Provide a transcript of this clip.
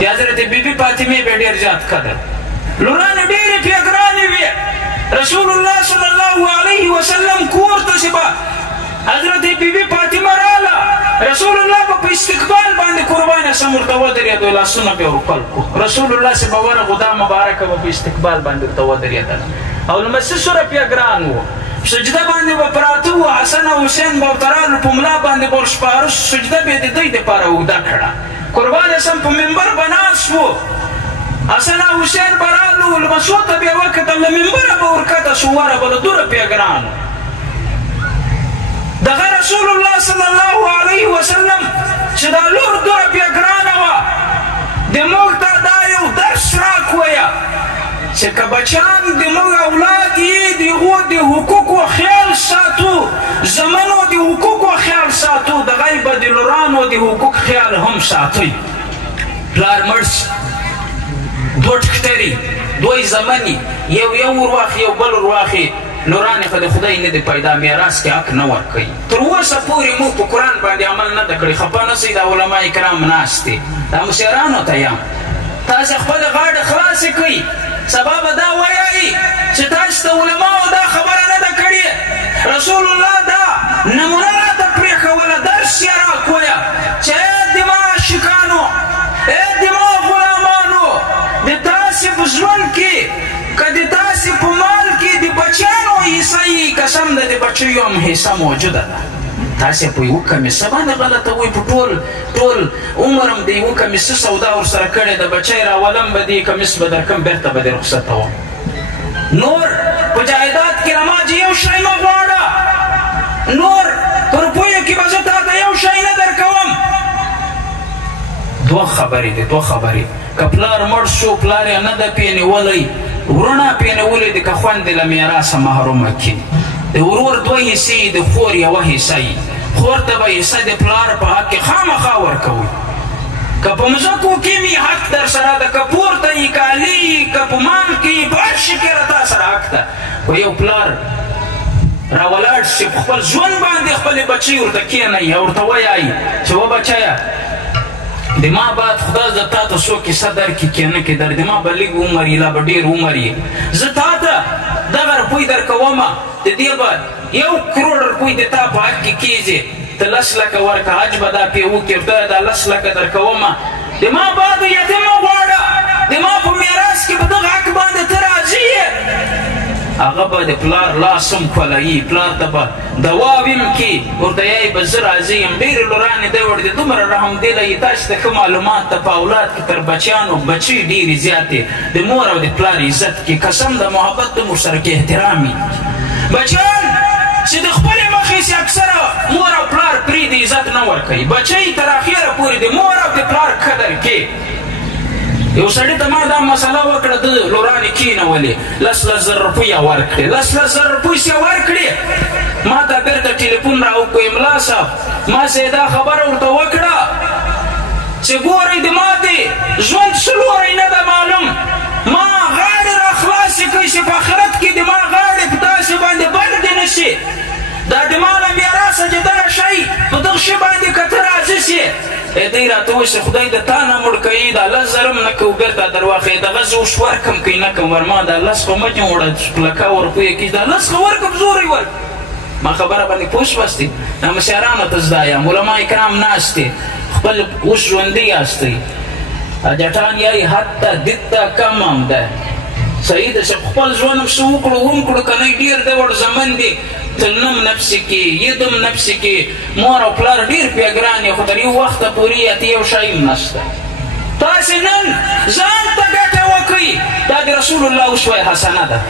د حضرت بیبي فاطمې به ډېر زیات قدر لورانې ډېرې پیګرانې وې رسول الله صلی الله علیه وسلم کور ته چې به حضرت بیبي فاطمه راله رسول الله به په استقبال باندې قربانه سم ورته ودرېدو لاسونه به یې ورکل کړو رسول الله چې به ورغو دا مبارکه به په استقبال باندې ورته ودرېدله او لمسي سوره پیګران وو سجده باندې به پراته وو حسن او حسین به ورته رالو په ملا باندې به ورسپاره سجده به یې د دوی دپاره اوږده کړه قربان سم په منبر به ناست وو حسن او حسین به رالو لمسو ته به یې وکتل له منبره به ورکته شو وره به له دوره پیګران دغه رسول الله صلی الله علیه وسلم چې دا لور دوره پیګرانه وه د موږ ته دا یو درس راکویه چې که بچیان د موږ اولاد یې د هغو د حقوقو خیال ساتو زمنو د حقوقو خیال ساتو دغه به د لورانو د حقوق خیال هم ساتئ پلار مړ شي دوه ټکټري دوی زمني یو ورواخي یو بل ورواخي لورانې خو د خدای نه د پیدا میراث کې حق نه ورکوي تر اوسه پورې موږ په قرآن باندې عمل نه ده کړی خفه نه سئ دا علما کرام ناست دي دا مشرانو ته یم تاسې خپله غاړه خلاصې کړئ سبا به دا وایي چې تاسو ته علماو دا خبره نه ده کړې رسول الله دا نمونه راته پرېښوله درس یې راکویه چې دما عاشقانو دما غلامانو د تاسې په ژوند کې که د تاسې په مال کې د بچیانو حصه یي قسم ده د بچیو هم حصه موجوده ده تاسې په یوه کمیسه باندې غلطه وایي په ټول عمر هم د یوه کمیسه سودا ورسره کړې ده بچی راولم به دې کمیس به درکم بېرته به دې رخصتوم نور په جایداد کې رماج یو شی مه غواړه نور په روپیو کې به زه تا ته یو شی نه درکوم دوه خبرې دي که پلار مړ شو پلار یې نه ده پې نیولی ورونه پې نیولې دي که خوند یې له میراثه محرومه کړي د ورور دوه حصې د خور یوه حصه یي خور ته به حصه د پلار په حق کې خامخا ورکوئ که په مځکو کې مې حق در سره ده که پورته یي که علي یي که په مال کې یي په هر شي کې را تا سره حق ده خو یو پلار راولاړ شي په خپل ژوند باندې خپلې بچۍ ورته کښېنوي او ورته ویایي چې و بچیه د ما بعد خدای زه تا ته څو کیسه درکړي که نه کې در د ما به لږ عمر یي لا به ډېر عمر یي زه تا ته دغه روپۍ درکومه د دې به 1 کروڑ روپۍ د تا په حق کې کېږي ته 10 لکه ورکه حج به دا پې وکړي خدایه دا 10 لکه درکومه د ما بعد یتیم مه غواړه د ما په میراث کې په دغه حق باندې ته راضي یې هغه به د پلار لاس هم کولوي پلار ته به دوا ویم کې ورته یایي به زه راضي یم ډېرې لورانې دی ورته دومره رحم دی یي تاسو ته ښه معلومات ته په اولاد کې تر بچیانو بچۍ ډېرې زیاتې د مور او د پلار عزت کې قسم د محبت د مشترک احترام وي بچیان چې د خپلې مخې چې اکثره مور او پلار پرېږدي عزت نه ورکوي بچۍ تر اخره پورې د مور او د پلار قدر کې یو سړي ته ما دا مسله وکړه د لورانې کښېنولې 10,000 روپۍ یې ورکړې 10,000 روپۍ چې یې ورکړې ما ته بېرته ټلیفون را وکړو املا صاحب ما چې دا خبره ورته وکړه چې ګورئ د ما د ژوند څه لوری نه ده معلوم ما غاړې را خلاصې کړئ چې په آخرت کې د ما غاړې په داسې باندې بندې نه شي دا د ما له میراثه چې دغه شی په دغه شي باندې که ته راضي شي دوی راته وایي چې خدای د تا نه مړ کوي دا 10,000 هم نه کوو بېرته در واخلئ دغه زه اوس ورکم کوي نه کوم ورما دا 10 خو مه جوړه پلکه روپیو کې دا 10 خو ورکم زوری ورک ما خبره باندې پوه شوستې دا مشرانو ته زده یم علما کرام ناست دي خپل اوس ژوندي یاستئ جټان یایي حتی دته کم هم ده صحیح ده چې خپل ژوند هم څه وکړو وکړو که نه ډېر دی وړ زمن دی تلنم نفس کې یدم نفس کې مور او پلار ډېر پیګران یې خو تر یو وخته پورې یې یو شی هم نشته تاسې نن ځان ته ګټه وکړئ دا د رسول الله اسوه حسنه ده